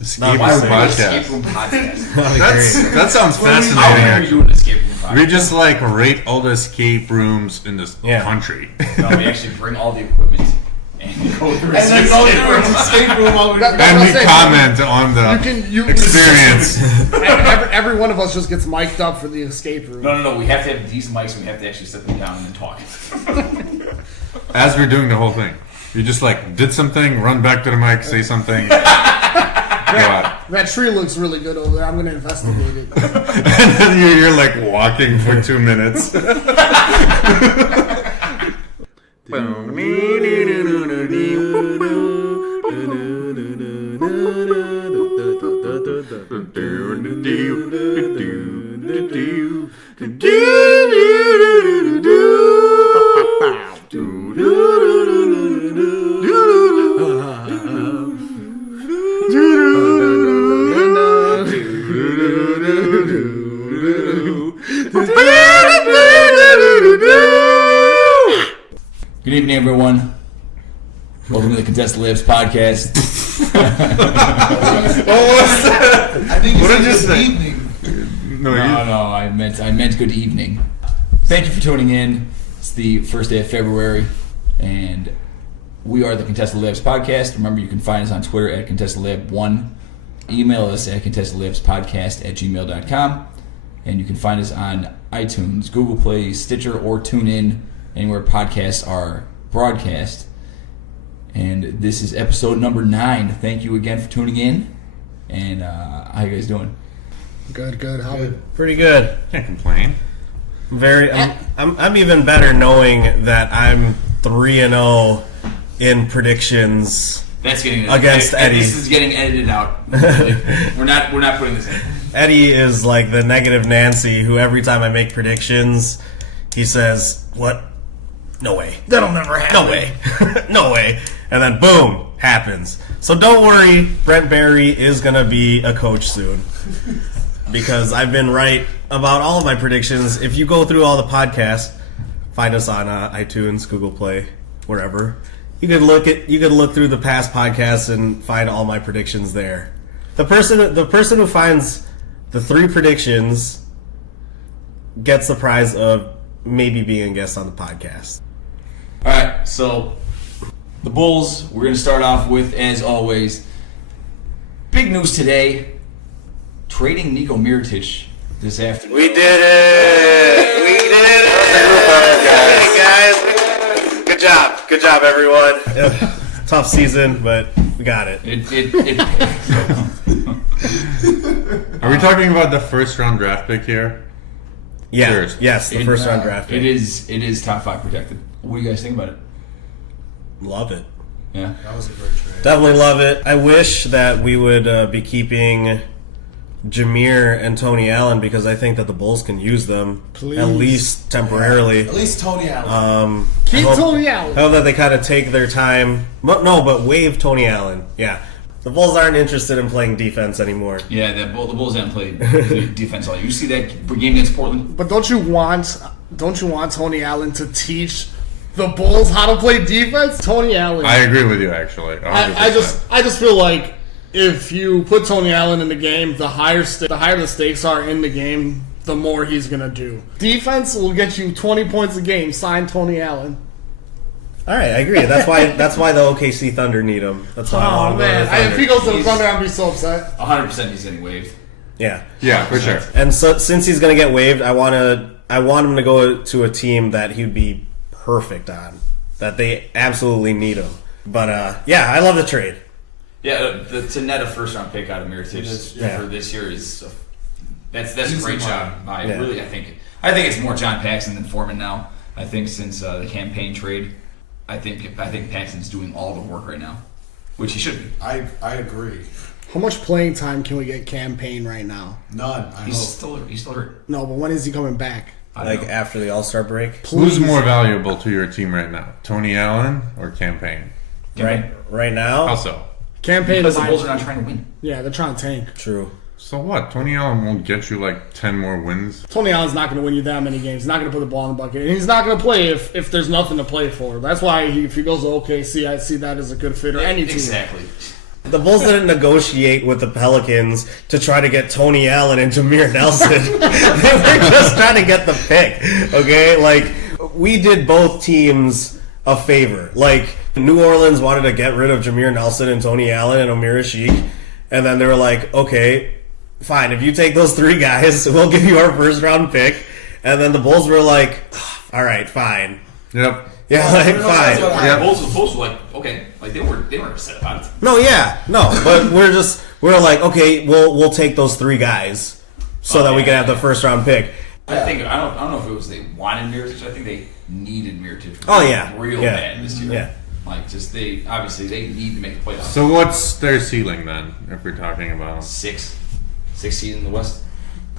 Escape Why room would we do an escape podcast. room podcast? That sounds How would we fascinating. do an escape room podcast? We just like rate all the escape rooms in this country. No, we actually bring all the equipment and go through And then go through an escape room. And we comment on the experience. Every one of us just gets mic'd up for the escape room. No. We have to have these mics and we have to actually sit them down and then talk. As we're doing the whole thing. You just like did something, run back to the mic, say something. Go out. That tree looks really good over there. I'm going to investigate it. And then you're like walking for 2 minutes. Good evening, everyone. Welcome to the Contested Lives podcast. I think What it's did you this say? evening. No, I meant good evening. Thank you for tuning in. It's the first day of February, and we are the Contested Lives podcast. Remember, you can find us on Twitter at ContestedLab1. Email us at contestedlivespodcast@gmail.com. And you can find us on iTunes, Google Play, Stitcher, or TuneIn, anywhere podcasts are broadcast. And this is episode number 9. Thank you again for tuning in. And how you guys doing? Good. How Pretty good. can't complain. I'm even better knowing that I'm 3-0 in predictions. That's getting Against Eddie. This is getting edited out. we're not putting this in. Eddie is like the negative Nancy who every time I make predictions, he says, "What? No way. That'll never happen. No way. No way." And then boom, happens. So don't worry, Brent Barry is going to be a coach soon. Because I've been right about all of my predictions. If you go through all the podcasts, find us on iTunes, Google Play, wherever. You could look through the past podcasts and find all my predictions there. The person who finds the 3 predictions gets the prize of maybe being a guest on the podcast. All right, so the Bulls, we're going to start off with, as always, big news today, trading Niko Mirotic this afternoon. We did it! We did it! Hey, guys. Good job, everyone. Tough season, but we got it. Are we talking about the first round draft pick here? Yeah. Cheers. Yes, the first round draft pick. It is top 5 protected. What do you guys think about it? Love it. Yeah. That was a great trade. Definitely love it. I wish that we would be keeping Jameer and Tony Allen because I think that the Bulls can use them Please. at least temporarily. At least Tony Allen. Keep I hope- Tony Allen. I hope that they kind of take their time. But waive Tony Allen. Yeah. The Bulls aren't interested in playing defense anymore. Yeah, the Bulls haven't played defense all year. You see that game against Portland? But don't you want Tony Allen to teach the Bulls how to play defense? Tony Allen. I agree with you, actually. 100%. I just feel like if you put Tony Allen in the game, the higher the stakes are in the game, the more he's gonna do. Defense will get you 20 points a game. Sign Tony Allen. All right, I agree. That's why the OKC Thunder need him. That's why I Oh want him man, to the if he Thunder. goes to the Thunder, I'd be so upset. 100% he's getting waived. Yeah. Yeah, for sure. And so since he's going to get waived, I want him to go to a team that he'd be perfect on. That they absolutely need him. But yeah, I love the trade. Yeah, to net a first round pick out of Mirotic yeah. for this year is that's a Easy great money. job. I think it's more John Paxson than Foreman now. I think since the campaign trade, I think Paxson's doing all the work right now, which he should be. I agree. How much playing time can we get campaign right now? None. I He's hope. still hurt. No, but when is he coming back? I don't Like know. after the All-Star break. Who's more valuable to your team right now? Tony Allen or Campaign? Right now? How so? Campaign Because the is Bulls are not trying to win. yeah, they're trying to tank. True. So what? Tony Allen won't get you like 10 more wins? Tony Allen's not going to win you that many games. He's not going to put the ball in the bucket. And he's not going to play if there's nothing to play for. That's why if he goes to OKC, I see that as a good fit or any team. Exactly. The Bulls didn't negotiate with the Pelicans to try to get Tony Allen and Jameer Nelson. They were just trying to get the pick. Okay, like we did both teams a favor. Like New Orleans wanted to get rid of Jameer Nelson and Tony Allen and Amir Sheik, and then they were like, okay, fine, if you take those 3 guys, we'll give you our first round pick. And then the Bulls were like, all right, fine. Yep. Yeah, like fine. Yeah. The Bulls were like, okay, like they weren't upset about it. No, but we're like, okay, we'll take those 3 guys so that we can have the first round pick. I don't know if it was they wanted Mirotic. I think they needed Mirotic. Oh, yeah. real Yeah. bad this year. Yeah. Like just they need to make the playoffs. So what's their ceiling then, if we're talking about? 6 seed in the West.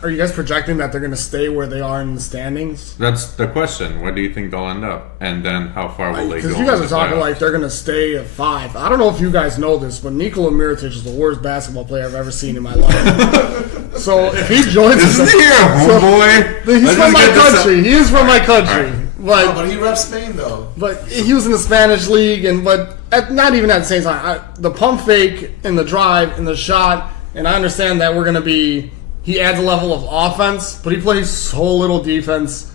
Are you guys projecting that they're going to stay where they are in the standings? That's the question. Where do you think they'll end up? And then how far will they go? Because you guys in are the talking playoffs? like they're going to stay at 5. I don't know if you guys know this, but Nikola Mirotic is the worst basketball player I've ever seen in my life. So if he joins us, Isn't he your homeboy? he's Let's from just my get this country. He is from my country. No, but he reps Spain though. But he was in the Spanish league, not even at the same time. The pump fake and the drive and the shot, and I understand that we're going to be. He adds a level of offense, but he plays so little defense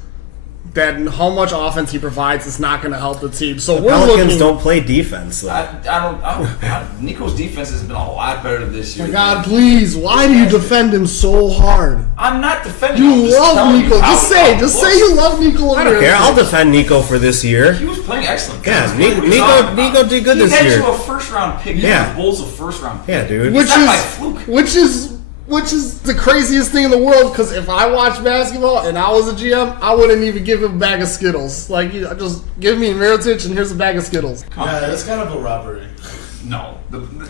that how much offense he provides is not going to help the team. So we're Pelicans looking. don't play defense, though. I don't. Nico's defense has been a lot better this year. My God, please! Why do you defend him so hard? I'm not defending. You him, I'm just love telling you Nico. how- Just how it say looks. you love Nico. I don't care. I'll defend Nico for this year. He was playing excellent. Yeah, What are you Nico- talking about? Nico did good He this had year. you a first round pick. Yeah. The Bulls a first round pick. Yeah, dude. Which It's not by is fluke. which is the craziest thing in the world. Because if I watched basketball and I was a GM, I wouldn't even give him a bag of Skittles. Like, just give me Mirotic and here's a bag of Skittles. Yeah, it's kind of a robbery. No,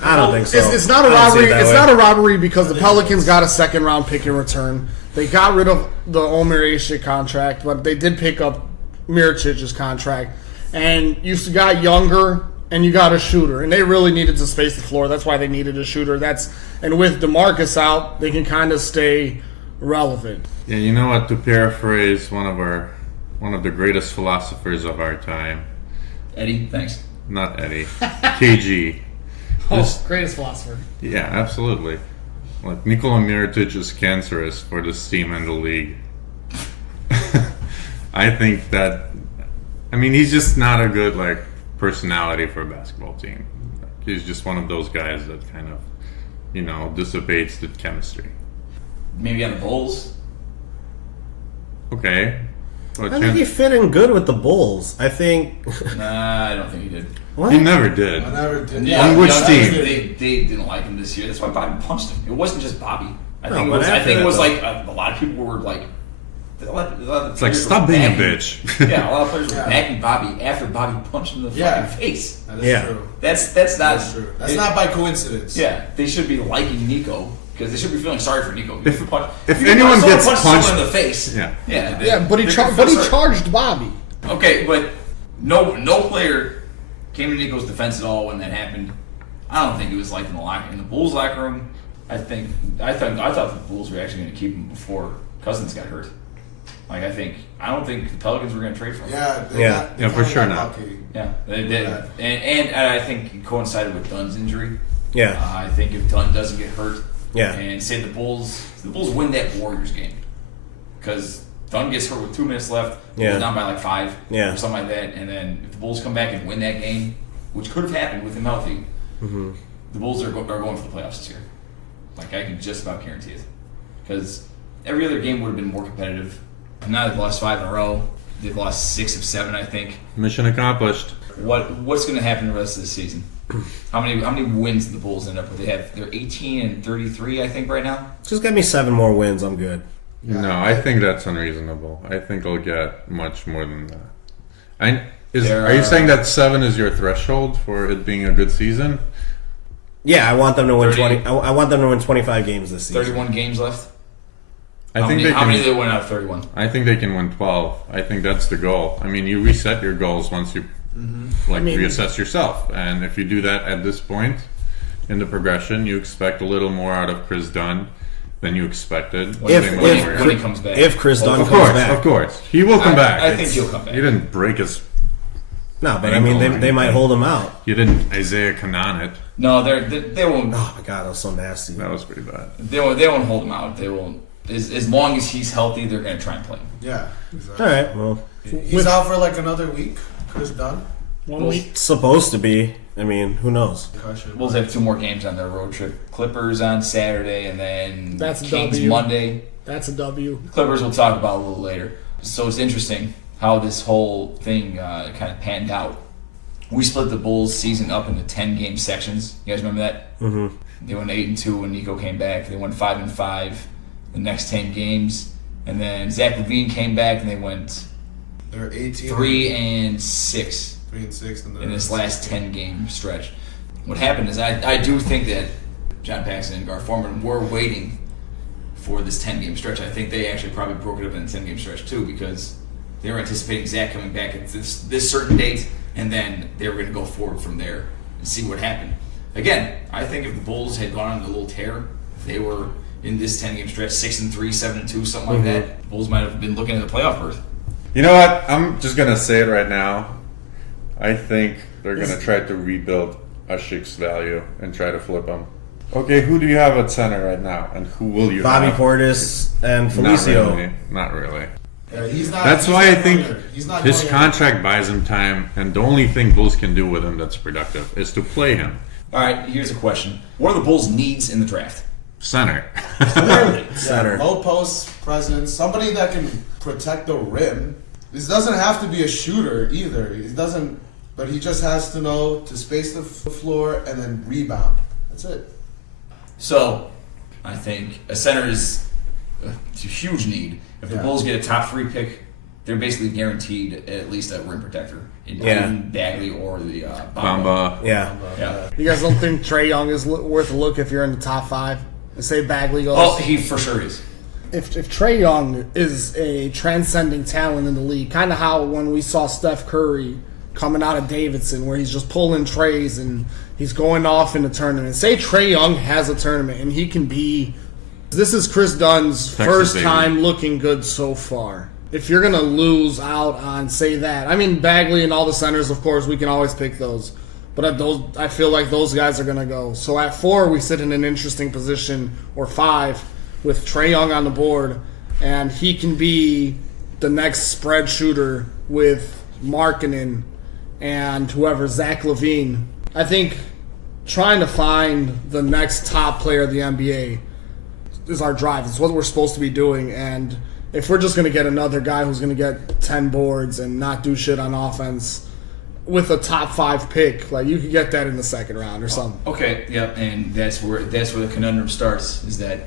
I don't think so. It's not a I don't see robbery. it that It's way. not a robbery because the Pelicans got a second round pick in return. They got rid of the Omer Ashik contract, but they did pick up Miricic's contract. And you got younger and you got a shooter, and they really needed to space the floor. That's why they needed a shooter. And with DeMarcus out, they can kind of stay relevant. Yeah, you know what? To paraphrase one of the greatest philosophers of our time, Eddie, thanks. not Eddie, KG. Just- Greatest philosopher. Yeah, absolutely. Like Nikola Mirotic is cancerous for this team and the league. I think that. I mean, he's just not a good personality for a basketball team. He's just one of those guys that kind of, dissipates the chemistry. Maybe on the Bulls. Okay. But I think he fit in good with the Bulls. I think. Nah, I don't think he did. What? he never did. I never did. On which team? They didn't like him this year. That's why Bobby punched him. It wasn't just Bobby. I think but after it was that, like a lot of people were like. It's like, stop being a bitch. Yeah, a lot of players were Yeah. backing Bobby after Bobby punched him in the Yeah. fucking face. That is Yeah. true. That's not That's true. That's not by coincidence. Yeah, they should be liking Nico because they should be feeling sorry for Nico. If- if you anyone someone gets punches someone punched- in the face, Yeah. Yeah, but he they're gonna feel sorry. charged Bobby. Okay, but no player came to Nico's defense at all when that happened. I don't think it was like in the Bulls locker room. I thought the Bulls were actually going to keep him before Cousins got hurt. I don't think the Pelicans were going to trade for him. Yeah. Yeah, for sure not. Lucky. Yeah, they did, and I think it coincided with Dunn's injury. Yeah. I think if Dunn doesn't get hurt, Yeah. and say the Bulls win that Warriors game, because Dunn gets hurt with 2 minutes left, Yeah. goes down by like 5, Yeah. or something like that, and then if the Bulls come back and win that game, which could have happened with him healthy, the Bulls are going for the playoffs this year. Like I can just about guarantee it, because every other game would have been more competitive. And now they've lost 5 in a row. They've lost 6 of 7, I think. Mission accomplished. What's going to happen the rest of the season? How many wins do the Bulls end up with? They're 18-33, I think, right now. Just get me 7 more wins. I'm good. No, I think that's unreasonable. I think I'll get much more than that. Are you saying that 7 is your threshold for it being a good season? Yeah, I want them to win 30. 20. I want them to win 25 games this season. 31 games left. How How many did they win out of 31? I think they can win 12. I think that's the goal. I mean, you reset your goals once you reassess yourself, and if you do that at this point in the progression, you expect a little more out of Chris Dunn than you expected. When If he comes back. if Chris Dunn Of comes course, back, of course, he will come back. I think he'll come back. He didn't break his No, but I mean, they might hold him out. You didn't Isaiah Canaan it. No, they won't. Oh my god, that was so nasty. That was pretty bad. They won't hold him out. They won't. As long as he's healthy, they're going to try and play him. Yeah. Exactly. All right, well, He's out for like another week. Chris Dunn. 1 week. supposed to be. I mean, who knows? Bulls have 2 more games on their road trip. Clippers on Saturday, and then That's a Kings W. Monday. That's a W. Clippers we'll talk about a little later. So it's interesting how this whole thing kind of panned out. We split the Bulls season up into 10-game sections. You guys remember that? Mm-hmm. They went 8-2 when Nico came back. They went 5-5 the next 10 games, and then Zach LaVine came back and they went They're 18. 3-6 3 and 6 in this last 10-game stretch. What happened is I do think that John Paxson and Gar Forman were waiting for this 10-game stretch. I think they actually probably broke it up in a 10-game stretch too, because they were anticipating Zach coming back at this certain date, and then they were going to go forward from there and see what happened. Again, I think if the Bulls had gone on a little tear, if they were in this 10-game stretch 6-3, 7-2, something like that, the Bulls might have been looking at a playoff berth. You know what? I'm just gonna say it right now. I think they're gonna try to rebuild Ashik's value and try to flip him. Okay, who do you have at center right now, and who will you Bobby have? Portis and Felicio. Not really. Yeah, he's not. That's he's why not I think going- he's not his going contract buys him time, and the only thing Bulls can do with him that's productive is to play him All right, here's a question. What are the Bulls' needs in the draft? center. Center. Low post presence, somebody that can protect the rim. This doesn't have to be a shooter either. He doesn't, but he just has to know to space the floor and then rebound. That's it. So, I think a center is a huge need. If the Yeah. Bulls get a top 3 pick, they're basically guaranteed at least a rim protector in Yeah. Bagley or the Bamba. Bamba. Yeah. Yeah. You guys don't think Trae Young is worth a look if you're in the top 5? And say Bagley goes. Oh, he for sure is. If Trae Young is a transcending talent in the league, kind of how when we saw Steph Curry coming out of Davidson, where he's just pulling trays and he's going off in the tournament. Say Trae Young has a tournament and he can be. This is Chris Dunn's Texas first baby. time looking good so far. If you're gonna lose out on, say that, I mean Bagley and all the centers, of course, we can always pick those. But I feel like those guys are gonna go. So at 4, we sit in an interesting position, or 5, with Trae Young on the board, and he can be the next spread shooter with Markkanen and whoever, Zach LaVine. I think trying to find the next top player of the NBA is our drive. It's what we're supposed to be doing, and if we're just going to get another guy who's going to get 10 boards and not do shit on offense with a top 5 pick, like you could get that in the second round or something. Okay, yep, and that's where the conundrum starts, is that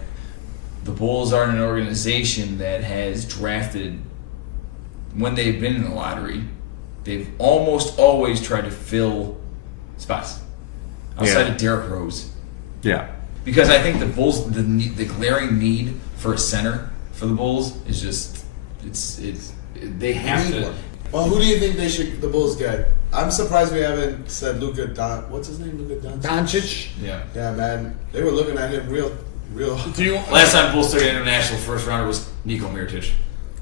the Bulls are an organization that has drafted, when they've been in the lottery, they've almost always tried to fill spots outside Yeah. of Derrick Rose. Yeah. Because I think the Bulls, the glaring need for a center for the Bulls is just, they have Need to. one. Well, who do you think the Bulls get? I'm surprised we haven't said Luka what's his name? Luka Doncic? Doncic, Yeah. Yeah, man. They were looking at him real. do you? Last time Bulls took an international first rounder was Niko Mirotic.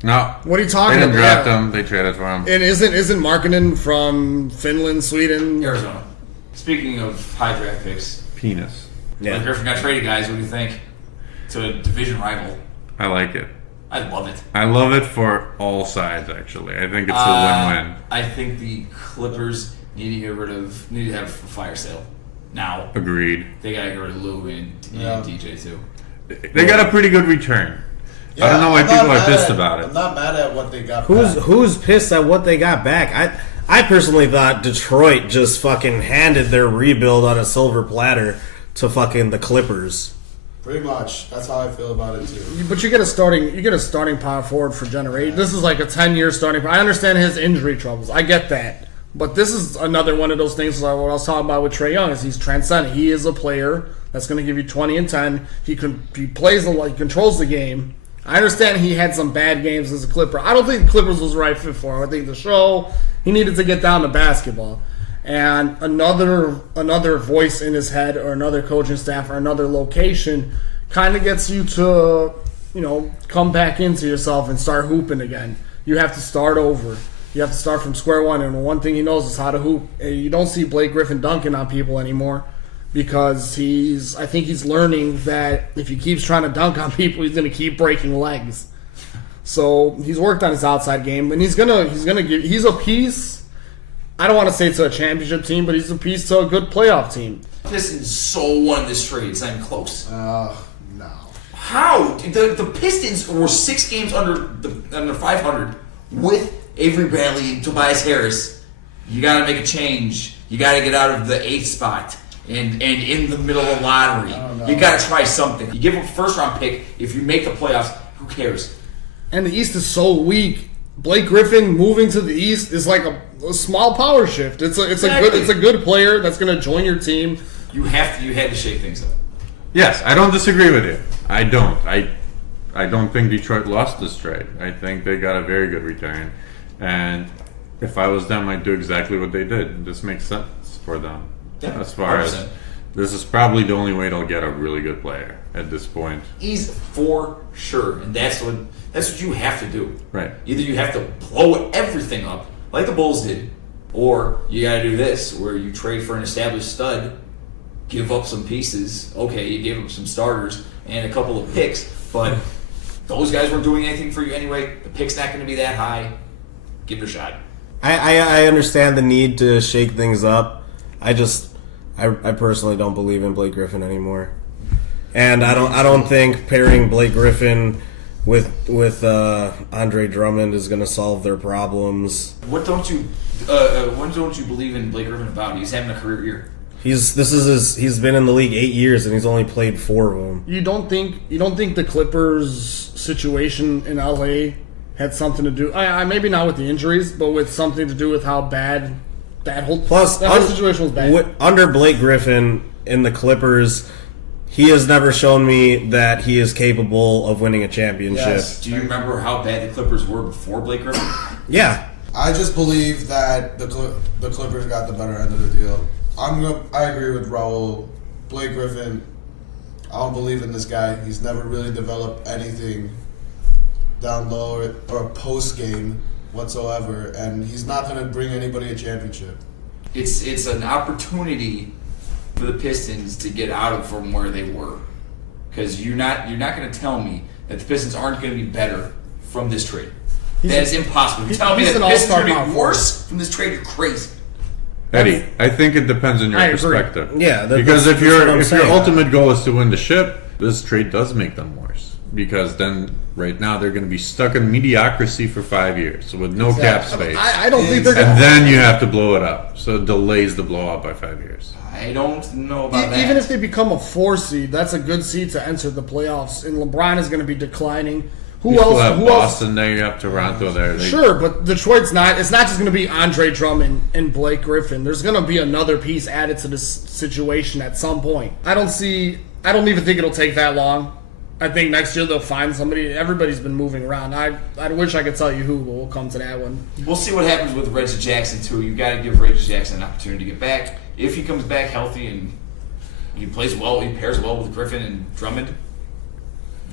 No. What are you They talking didn't about? draft him. They traded for him. And isn't Markkanen from Finland, Sweden? Arizona. Speaking of high draft picks, Penis. Blake Yeah. Griffin got traded, guys. What do you think? To a division rival. I like it. I love it. I love it for all sides, actually. I think it's a win-win. I think the Clippers need to have a fire sale now. Agreed. They gotta get rid of Lou and Yeah. DJ too. They got a pretty good return. I don't know why I'm not people are mad pissed at- about it. I'm not mad at what they got. Who's pissed at what they got back? I personally thought Detroit just fucking handed their rebuild on a silver platter to fucking the Clippers. Pretty much. That's how I feel about it too. But you get a starting power forward for generation. This is like a 10-year starting. I understand his injury troubles. I get that. But this is another one of those things like what I was talking about with Trae Young. Is he's transcendent. He is a player that's going to give you 20 and 10. He plays he controls the game. I understand he had some bad games as a Clipper. I don't think the Clippers was the right fit for him. I think the show, he needed to get down to basketball. And another voice in his head or another coaching staff or another location kind of gets you to, come back into yourself and start hooping again. You have to start over. You have to start from square one, and one thing he knows is how to hoop. You don't see Blake Griffin dunking on people anymore because I think he's learning that if he keeps trying to dunk on people, he's going to keep breaking legs. So he's worked on his outside game, and he's a piece. I don't want to say to a championship team, but he's a piece to a good playoff team. Pistons so won this trade. It's not even close. No. How? The Pistons were 6 games under 500 with Avery Bradley and Tobias Harris. You got to make a change. You got to get out of the 8th spot and in the middle of the lottery. You got to try something. You give them a first-round pick. If you make the playoffs, who cares? And the East is so weak. Blake Griffin moving to the East is like a small power shift. It's a good player that's going to join your team. You had to shake things up. Yes, I don't disagree with you. I don't. I don't think Detroit lost this trade. I think they got a very good return. And if I was them, I'd do exactly what they did. This makes sense for them. Yeah, as far 100%. as this is probably the only way they'll get a really good player at this point. He's for sure, and that's what you have to do. Right. Either you have to blow everything up like the Bulls did, or you got to do this where you trade for an established stud, give up some pieces. Okay, you gave up some starters and a couple of picks, but those guys weren't doing anything for you anyway. The pick's not going to be that high. Give it a shot. I understand the need to shake things up. I personally don't believe in Blake Griffin anymore, and I don't think pairing Blake Griffin with Andre Drummond is going to solve their problems. What don't you believe in Blake Griffin about? He's having a career year. He's been in the league 8 years and he's only played 4 of them. You don't think the Clippers situation in LA had something to do? Maybe not with the injuries, but with something to do with how bad that whole situation was bad. Under Blake Griffin in the Clippers, he has never shown me that he is capable of winning a championship. Yes. Do you remember how bad the Clippers were before Blake Griffin? Yeah. I just believe that the Clippers got the better end of the deal. I agree with Raul. Blake Griffin, I don't believe in this guy. He's never really developed anything down low or post game whatsoever, and he's not going to bring anybody a championship. It's an opportunity for the Pistons to get out of from where they were, because you're not going to tell me that the Pistons aren't going to be better from this trade. That is impossible. You tell me that the Pistons are going to be worse from this trade, you're crazy. Eddie, I think it depends on your perspective. Yeah, because if your saying. ultimate goal is to win the ship, this trade does make them worse. Because then, right now, they're going to be stuck in mediocrity for 5 years with no cap space. I don't think they're. And then you have to blow it up, so it delays the blow up by 5 years. I don't know about that. Even if they become a 4 seed, that's a good seed to enter the playoffs. And LeBron is going to be declining. You still have Boston there, you have Toronto there. Sure, but Detroit's not. It's not just going to be Andre Drummond and Blake Griffin. There's going to be another piece added to this situation at some point. I don't even think it'll take that long. I think next year they'll find somebody. Everybody's been moving around. I wish I could tell you who, but we'll come to that one. We'll see what happens with Reggie Jackson too. You got to give Reggie Jackson an opportunity to get back. If he comes back healthy and he plays well, he pairs well with Griffin and Drummond.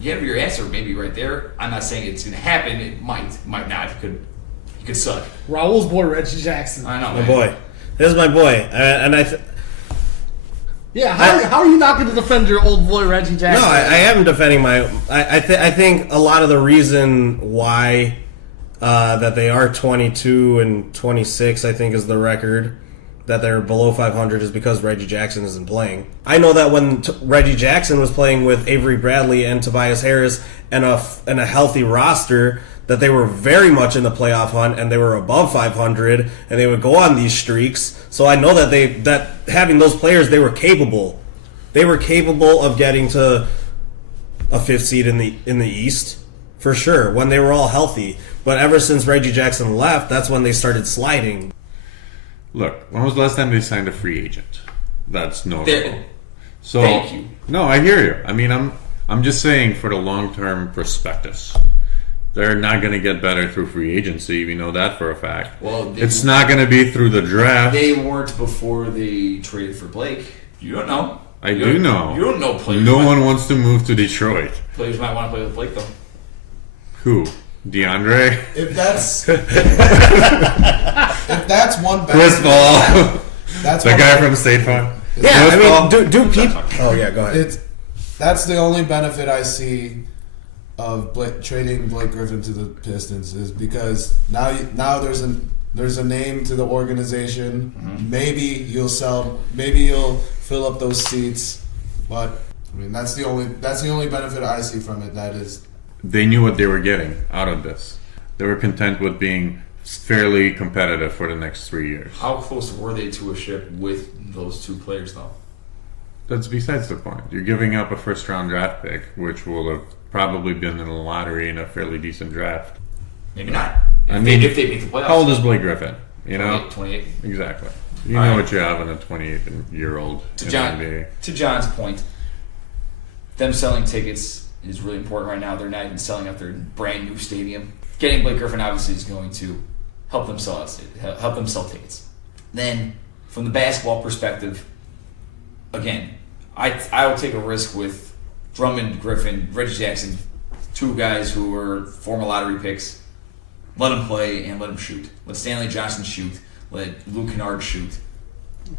You have your answer maybe right there. I'm not saying it's going to happen. It might not. He could suck. Raul's boy, Reggie Jackson. I know, My man. boy. This is my boy. And Yeah, how are you not going to defend your old boy, Reggie Jackson? No, I am defending my. I think a lot of the reason why that they are 22 and 26, I think, is the record that they're below 500 is because Reggie Jackson isn't playing. I know that when Reggie Jackson was playing with Avery Bradley and Tobias Harris and a healthy roster, that they were very much in the playoff hunt and they were above 500 and they would go on these streaks. So I know that having those players, they were capable. They were capable of getting to a 5th seed in the East for sure when they were all healthy. But ever since Reggie Jackson left, that's when they started sliding. Look, when was the last time they signed a free agent? That's notable. So, Thank you. No, I hear you. I mean, I'm just saying for the long-term prospectus. They're not going to get better through free agency. We know that for a fact. Well, it's not going to be through the draft. They weren't before they traded for Blake. You don't know. I do know. You don't know players. No one wants to move to Detroit. Players might want to play with Blake, though. Who? DeAndre, If that's one Chris benefit, Paul, that's the one guy benefit. from State Farm. Yeah, Chris I Paul. mean, do people? Oh yeah, go ahead. That's the only benefit I see of trading Blake Griffin to the Pistons is because now there's a name to the organization. Mm-hmm. Maybe you'll fill up those seats, but I mean that's the only benefit I see from it. That is, They knew what they were getting out of this. They were content with being fairly competitive for the next 3 years. How close were they to a ship with those two players, though? That's besides the point. You're giving up a first-round draft pick, which will have probably been in the lottery in a fairly decent draft. Maybe not. I mean, if they make the playoffs. How old is Blake Griffin? You know, 28. exactly. You All know right. what you have in a 28-year-old in the NBA. To John's point, them selling tickets is really important right now. They're not even selling out their brand new stadium. Getting Blake Griffin obviously is going to help them sell tickets. Then, from the basketball perspective, again, I will take a risk with Drummond, Griffin, Reggie Jackson, two guys who were former lottery picks. Let them play and let them shoot. Let Stanley Johnson shoot. Let Luke Kennard shoot.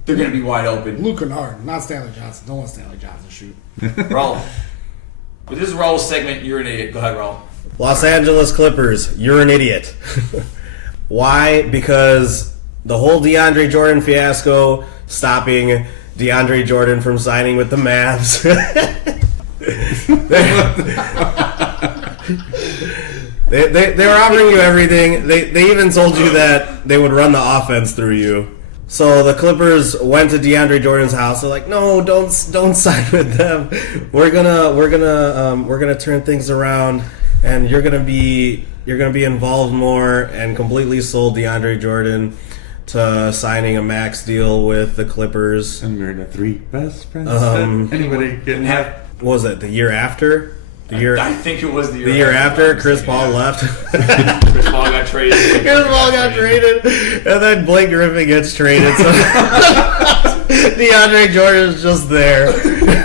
They're going to be wide open. Luke Kennard, not Stanley Johnson. Don't let Stanley Johnson shoot. Raul. But this is Raul's segment. You're an idiot. Go ahead, Raul. Los Angeles Clippers, you're an idiot. Why? Because the whole DeAndre Jordan fiasco, stopping DeAndre Jordan from signing with the Mavs. They were offering you everything. They even told you that they would run the offense through you. So the Clippers went to DeAndre Jordan's house. They're like, no, don't sign with them. We're gonna turn things around, and you're gonna be involved more, and completely sold DeAndre Jordan to signing a max deal with the Clippers. And we're the three best friends Um, that anybody can have. What was it, the year after? I think it was the The year after Chris Paul left. Chris Paul got traded. Chris Paul got traded, and then Blake Griffin gets traded. So DeAndre Jordan's just there.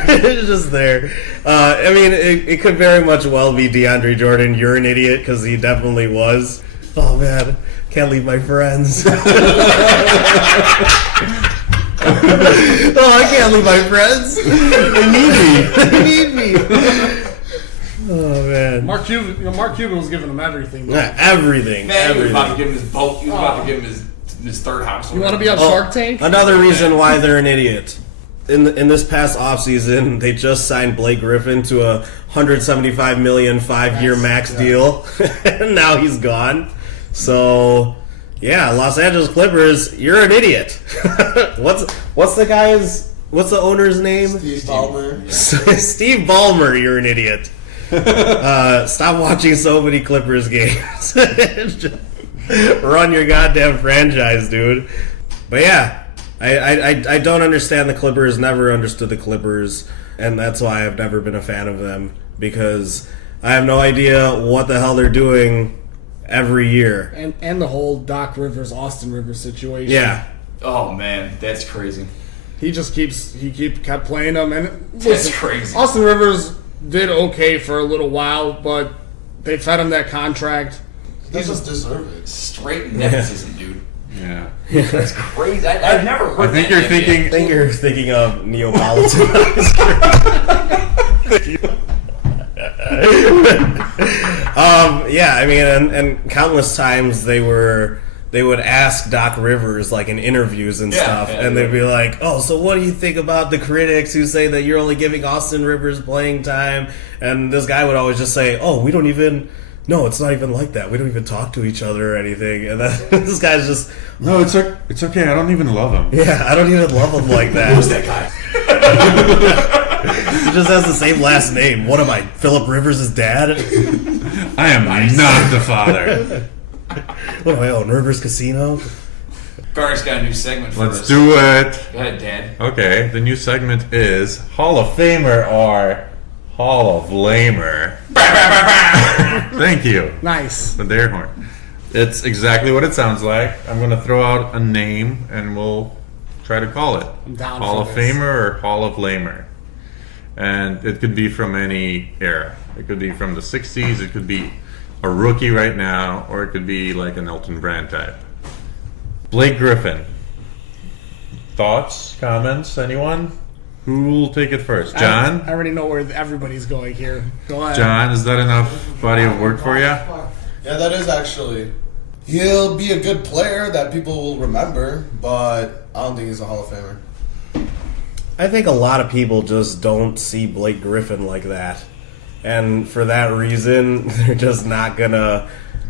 It's just there. I mean, it could very much well be DeAndre Jordan. You're an idiot, because he definitely was. Oh man, can't leave my friends. Oh, I can't leave my friends. They need me. They need me. Oh man. Mark Cuban was giving him everything. Yeah, everything. Man, he was everything. about to give him his boat. He was about to give him his third house. You want to be on Shark Tank? Another reason why they're an idiot. In this past offseason, they just signed Blake Griffin to a $175 million 5-year max deal, and now he's gone. So, yeah, Los Angeles Clippers, you're an idiot. What's the owner's name? Steve Ballmer. Steve Ballmer, you're an idiot. Stop watching so many Clippers games. Just run your goddamn franchise, dude. But yeah, I don't understand the Clippers, never understood the Clippers, and that's why I've never been a fan of them, because I have no idea what the hell they're doing every year. And the whole Doc Rivers, Austin Rivers situation. Yeah. Oh man, that's crazy. He just kept playing them, and That's crazy. Austin Rivers did okay for a little while, but they fed him that contract. He doesn't deserve it. Straight nepotism, dude. Yeah. That's crazy. I've never heard. I think that you're name thinking. yet. I think you're thinking of Neapolitan. Yeah, I mean, and countless times they would ask Doc Rivers, like, in interviews and stuff, yeah, and they'd be like, oh, so what do you think about the critics who say that you're only giving Austin Rivers playing time? And this guy would always just say, oh, no, it's not even like that. We don't even talk to each other or anything. And then this guy's just, No, it's okay. I don't even love him. yeah, I don't even love him like that. Who's that guy? He just has the same last name. What am I, Philip Rivers' dad? I am not the father. What do I own, Rivers Casino? Garner's got a new segment for Let's us. do it. Go ahead, Dan. Okay, the new segment is Hall of Famer or Hall of Lamer. Thank you. Nice. The Dare Horn. It's exactly what it sounds like. I'm going to throw out a name and we'll try to call it. I'm down Hall for of this. Famer or Hall of Lamer. And it could be from any era. It could be from the 60s. It could be a rookie right now, or it could be like an Elton Brand type. Blake Griffin. Thoughts, comments, anyone? Who will take it first? John? I already know where everybody's going here. Go ahead. John, is that enough body of work for you? Yeah, that is actually. He'll be a good player that people will remember, but I don't think he's a Hall of Famer. I think a lot of people just don't see Blake Griffin like that. And for that reason, they're just not gonna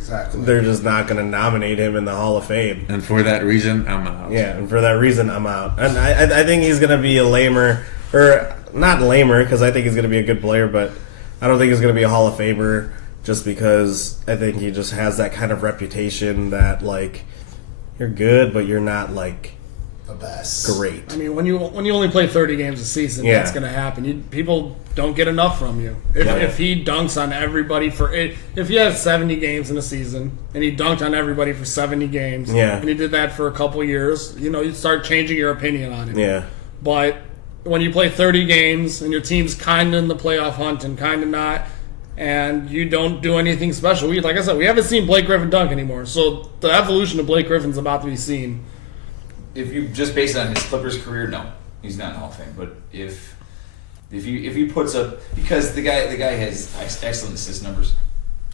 nominate him in the Hall of Fame. And for that reason, I'm out. Yeah, and for that reason, I'm out. And I think he's gonna be a lamer, or not lamer, because I think he's gonna be a good player, but I don't think he's gonna be a Hall of Famer just because I think he just has that kind of reputation that, like, you're good, but you're not, like, The best. great. I mean, when you only play 30 games a season, Yeah. that's going to happen. People don't get enough from you. If he dunks on everybody if he has 70 games in a season and he dunked on everybody for 70 games, Yeah. and he did that for a couple years, you start changing your opinion on him. Yeah. But when you play 30 games and your team's kind of in the playoff hunt and kind of not, and you don't do anything special, like I said, we haven't seen Blake Griffin dunk anymore. So the evolution of Blake Griffin's about to be seen. If you just base it on his Clippers career, no, he's not in the Hall of Fame. But if he puts up, because the guy has excellent assist numbers,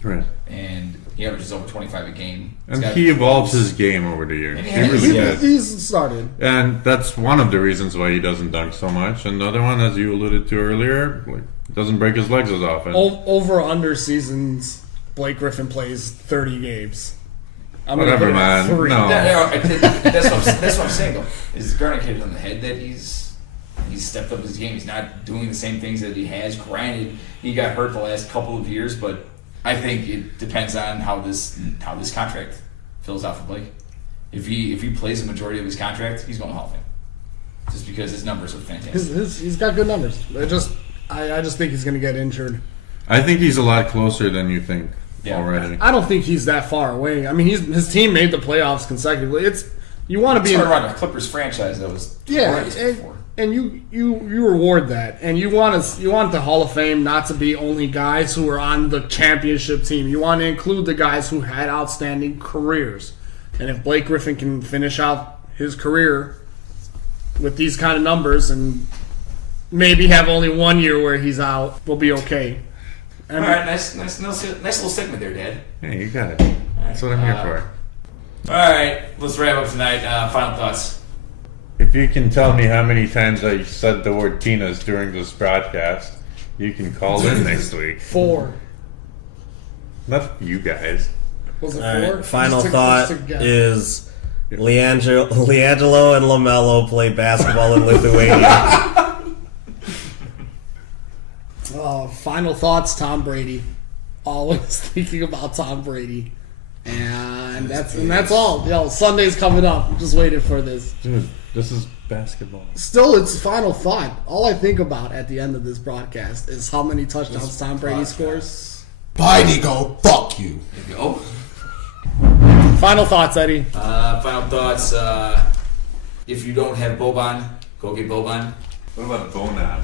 Right. and he averages over 25 a game. He's And got- he evolves his game over the years. And He he has, really yeah. did. He's started. And that's one of the reasons why he doesn't dunk so much. And the other one, as you alluded to earlier, like, doesn't break his legs as often. Over under seasons, Blake Griffin plays 30 games. I'm gonna Whatever, put him at man. 3. No. That's what I'm saying though. Is Garnett hit it on the head that he's stepped up his game. He's not doing the same things that he has. Granted, he got hurt the last couple of years, but I think it depends on how this contract fills out for Blake. If he plays the majority of his contract, he's going to Hall of Fame. Just because his numbers are fantastic. He's got good numbers. I just think he's going to get injured. I think he's a lot closer than you think Yeah. already. I don't think he's that far away. I mean, his team made the playoffs consecutively. You want to be Turn around a Clippers franchise that was twice before. and you reward that, and you want the Hall of Fame not to be only guys who are on the championship team. You want to include the guys who had outstanding careers, and if Blake Griffin can finish out his career with these kind of numbers and maybe have only 1 year where he's out, we'll be okay. All right, nice little segment there, Dad. Hey, you got it. That's what I'm here for. All right, let's wrap up tonight. Final thoughts. If you can tell me how many times I said the word penis during this broadcast, you can call in next week. 4. Not you guys. Was it All 4? right, final Just thought to guess. is Leangelo and LaMelo play basketball in Lithuania. Final thoughts, Tom Brady. Always thinking about Tom Brady. And that's all. Sunday's coming up. I'm just waiting for this. Dude, this is basketball. Still, it's final thought. All I think about at the end of this broadcast is how many touchdowns Tom Brady scores. Bye, Nico. Fuck you. There you go. Final thoughts, Eddie. Final thoughts. If you don't have Boban, go get Boban What about Bonan?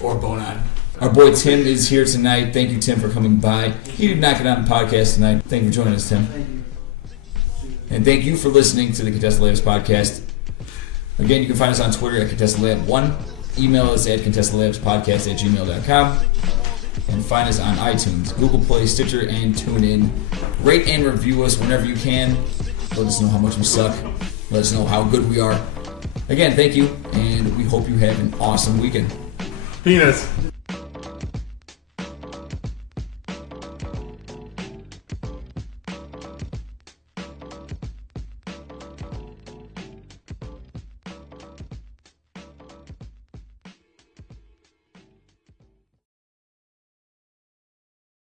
or Bonan. Our boy Tim is here tonight. Thank you, Tim, for coming by. He did not get on the podcast tonight. Thank you for joining us, Tim. And thank you for listening to the Contested Layups podcast. Again, you can find us on Twitter at ContestedLayup1. Email us at ContestedLayupspodcast@gmail.com. And find us on iTunes, Google Play, Stitcher, and TuneIn. Rate and review us whenever you can. Let us know how much we suck. Let us know how good we are. Again, thank you, and we hope you have an awesome weekend. Penis.